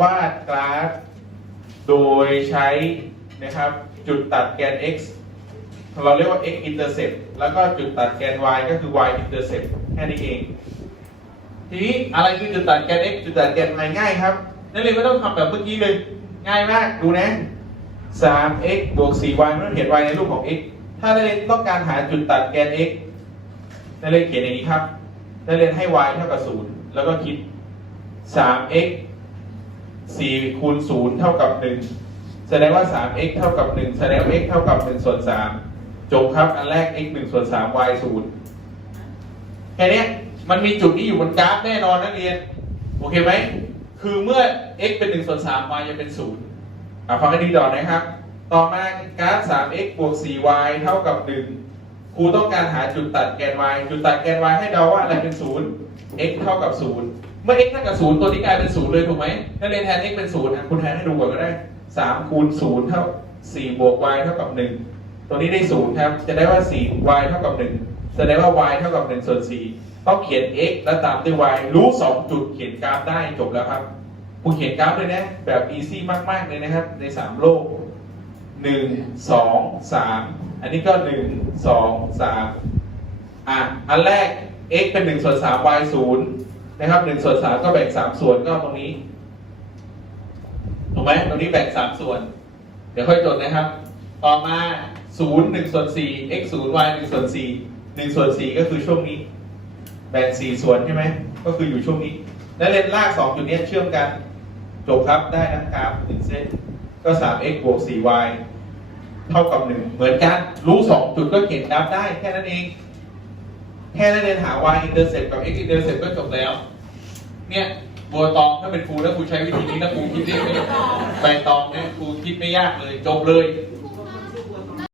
วาดกราฟ โดยใช้นะครับจุดตัดแกน x เราเรียกว่า x intercept แล้วก็จุดตัดแกน y ก็คือ y intercept แค่นี้เอง ทีนี้อะไรคือจุดตัดแกน x จุดตัดแกน y ง่ายครับ นักเรียไม่ต้องทำแบบเมื่อกี้เลย ง่ายมาก ดูนะ 3x บวก 4y ม่ต้องเขียน y ในรูปของ x ถ้านักเรียนต้องการหาจุดตัดแกน x นักเรียนเขียนอย่างนี้ครับนักเรียนให้ y เท่ากับ 0 แล้วก็คิด 3x 4คูณ0เท่ากับ 1 แสดงว่า 3x เท่ากับ 1 แสดงว่า x เท่ากับ 1 ส่วน 3 จบครับ อันแรก x 1 ส่วน 3 y 0แค่นี้มันมีจุดนี้อยู่บนกราฟแน่นอนนักเรียน โอเคไหม คือเมื่อ x เป็น 1 ส่วน 3 y จะเป็น 0อะฟังให้ดีต่อนะครับ ต่อมากราฟ 3x บวก 4y เท่ากับ 1 ครูต้องการหาจุดตัดแกน y จุดตัดแกน y ให้เดาว่าอะไรเป็น0 x เท่ากับ0เมื่อ x เท่ากับ0ตัวนี้กลายเป็น0เลยถูกไหมนักเรียนแทน x เป็น0อะคุณแทนให้ดูก่อนก็ได้3คูณ0เท่า4บวก y เท่ากับ1ตัวนี้ได้0ครับ จะได้ว่า4 y เท่ากับ1แสดงว่า y เท่ากับ1ส่วน4ต้องเขียน x แล้วตามด้วย y รู้2จุดเขียนกราฟได้จบแล้วครับคุณเขียนกราฟเลยนะแบบ easy มาก ๆ เลยนะครับ ใน3โลก1 2 3อั อันนี้ก็1 2 3อะอันแรก x เป็น1ส่วน3 y 0นย์นะครับ1ส่วน3ก็แบ่ง3ส่วนก็ตรงนี้ถูกไหมตรงนี้แบ่ง3ส่วน เดี๋ยวค่อยจดนะครับ ต่อมา0 1ส่วน4 x 0 y 1ส่วน4 1ส่วน4ก็คือช่วงนี้ แบ่ง4ส่วนใช่ไหมก็คืออยู่ช่วงนี้ แล้วเลนลาก2จุดนี้เชื่อมกันจบครับได้นะครับ1เส้นก็ 3x บวก 4y เท่ากับหนึ่งเหมือนกันรู้สองจุดก็เขียนกราฟได้แค่นั้นเอง แค่นั้นเองหา y intercept กับ x intercept ก็จบแล้ว เนี่ยบัวตองถ้าเป็นครูแล้วครูใช้วิธีนี้แล้วครูคิดได้ไหมใบตองเนี่ยครูคิดไม่ยากเลย จบเลย